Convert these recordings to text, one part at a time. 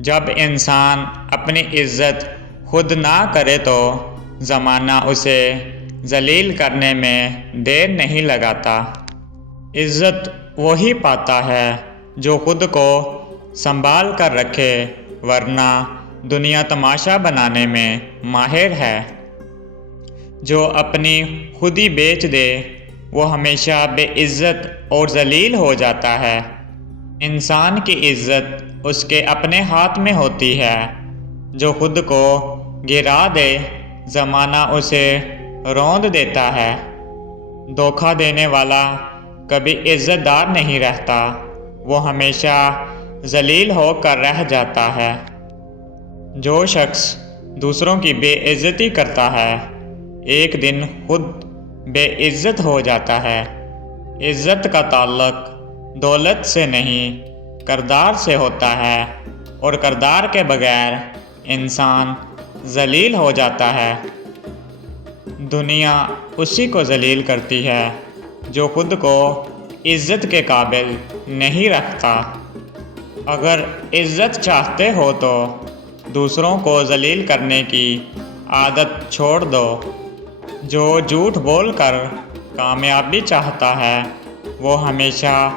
جب انسان اپنی عزت خود نہ کرے تو زمانہ اسے ذلیل کرنے میں دیر نہیں لگاتا۔ عزت وہی پاتا ہے جو خود کو سنبھال کر رکھے، ورنہ دنیا تماشا بنانے میں ماہر ہے۔ جو اپنی خودی بیچ دے وہ ہمیشہ بے عزت اور ذلیل ہو جاتا ہے۔ انسان کی عزت اس کے اپنے ہاتھ میں ہوتی ہے۔ جو خود کو گرا دے زمانہ اسے روند دیتا ہے۔ دھوکہ دینے والا کبھی عزت دار نہیں رہتا، وہ ہمیشہ ذلیل ہو کر رہ جاتا ہے۔ جو شخص دوسروں کی بے عزتی کرتا ہے ایک دن خود بے عزت ہو جاتا ہے۔ عزت کا تعلق دولت سے نہیں کردار سے ہوتا ہے، اور کردار کے بغیر انسان ذلیل ہو جاتا ہے۔ دنیا اسی کو ذلیل کرتی ہے جو خود کو عزت کے قابل نہیں رکھتا۔ اگر عزت چاہتے ہو تو دوسروں کو ذلیل کرنے کی عادت چھوڑ دو۔ جو جھوٹ بول کر کامیابی چاہتا ہے وہ ہمیشہ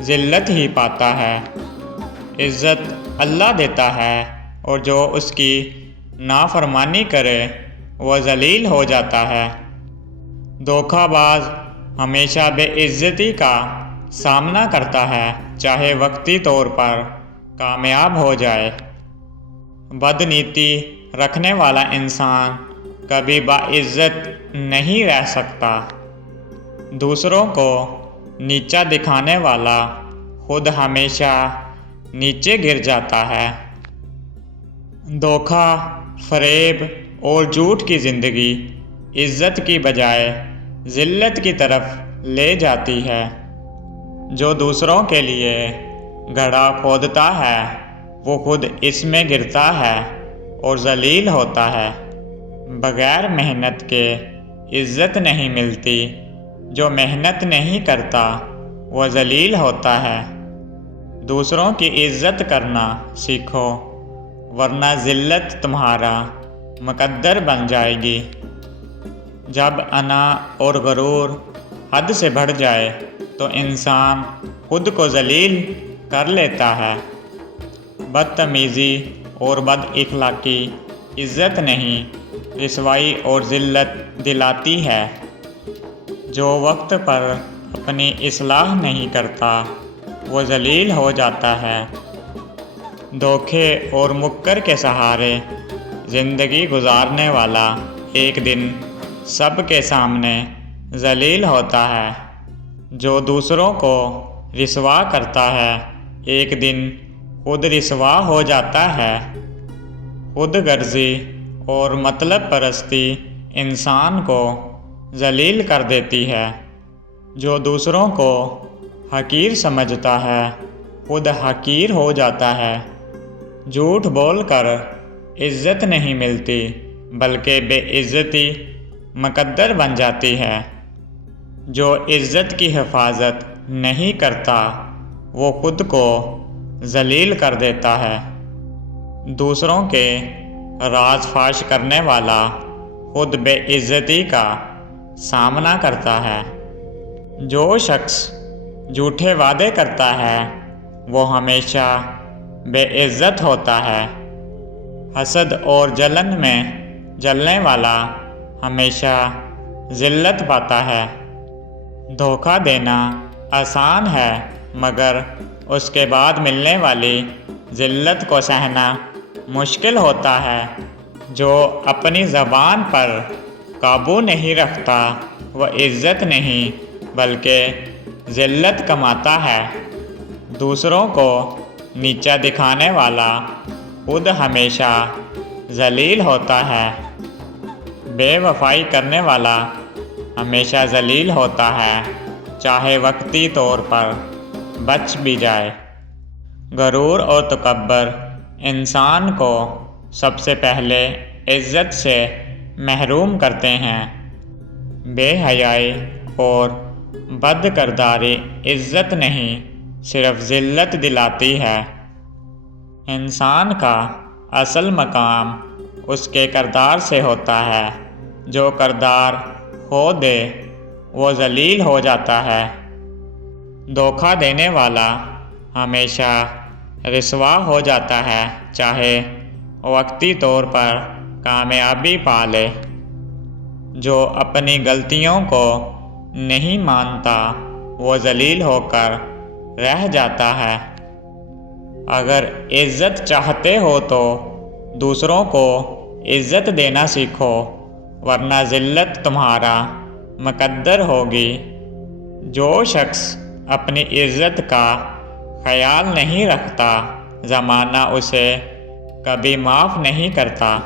ذلت ہی پاتا ہے۔ عزت اللہ دیتا ہے، اور جو اس کی نافرمانی کرے وہ ذلیل ہو جاتا ہے۔ دھوکہ باز ہمیشہ بے عزتی کا سامنا کرتا ہے، چاہے وقتی طور پر کامیاب ہو جائے۔ بدنیتی رکھنے والا انسان کبھی باعزت نہیں رہ سکتا۔ دوسروں کو نیچا دکھانے والا خود ہمیشہ نیچے گر جاتا ہے۔ دھوکہ، فریب اور جھوٹ کی زندگی عزت کی بجائے ذلت کی طرف لے جاتی ہے۔ جو دوسروں کے لیے گڑھا کھودتا ہے وہ خود اس میں گرتا ہے اور ذلیل ہوتا ہے۔ بغیر محنت کے عزت نہیں ملتی۔ جو محنت نہیں کرتا وہ ذلیل ہوتا ہے۔ دوسروں کی عزت کرنا سیکھو، ورنہ ذلت تمہارا مقدر بن جائے گی۔ جب انا اور غرور حد سے بڑھ جائے تو انسان خود کو ذلیل کر لیتا ہے۔ بدتمیزی اور بد اخلاقی عزت نہیں، رسوائی اور ذلت دلاتی ہے۔ جو وقت پر اپنی اصلاح نہیں کرتا وہ ذلیل ہو جاتا ہے۔ دھوکے اور مکر کے سہارے زندگی گزارنے والا ایک دن سب کے سامنے ذلیل ہوتا ہے۔ جو دوسروں کو رسوا کرتا ہے ایک دن خود رسوا ہو جاتا ہے۔ خود غرضی اور مطلب پرستی انسان کو ذلیل کر دیتی ہے۔ جو دوسروں کو حقیر سمجھتا ہے خود حقیر ہو جاتا ہے۔ جھوٹ بول کر عزت نہیں ملتی، بلکہ بے عزتی مقدر بن جاتی ہے۔ جو عزت کی حفاظت نہیں کرتا وہ خود کو ذلیل کر دیتا ہے۔ دوسروں کے راز فاش کرنے والا خود بے عزتی کا سامنا کرتا ہے۔ جو شخص جھوٹے وعدے کرتا ہے وہ ہمیشہ بے عزت ہوتا ہے۔ حسد اور جلن میں جلنے والا ہمیشہ ذلت پاتا ہے۔ دھوکہ دینا آسان ہے، مگر اس کے بعد ملنے والی ذلت کو سہنا مشکل ہوتا ہے۔ جو اپنی زبان پر قابو نہیں رکھتا وہ عزت نہیں بلکہ ذلت کماتا ہے۔ دوسروں کو نیچا دکھانے والا خود ہمیشہ ذلیل ہوتا ہے۔ بے وفائی کرنے والا ہمیشہ ذلیل ہوتا ہے، چاہے وقتی طور پر بچ بھی جائے۔ غرور اور تکبر انسان کو سب سے پہلے عزت سے محروم کرتے ہیں۔ بے حیائی اور بد کرداری عزت نہیں، صرف ذلت دلاتی ہے۔ انسان کا اصل مقام اس کے کردار سے ہوتا ہے۔ جو کردار کھو دے وہ ذلیل ہو جاتا ہے۔ دھوکہ دینے والا ہمیشہ رسوا ہو جاتا ہے، چاہے وقتی طور پر کامیابی پا لے۔ جو اپنی غلطیوں کو نہیں مانتا وہ ذلیل ہو کر رہ جاتا ہے۔ اگر عزت چاہتے ہو تو دوسروں کو عزت دینا سیکھو، ورنہ ذلت تمہارا مقدر ہوگی۔ جو شخص اپنی عزت کا خیال نہیں رکھتا، زمانہ اسے کبھی معاف نہیں کرتا۔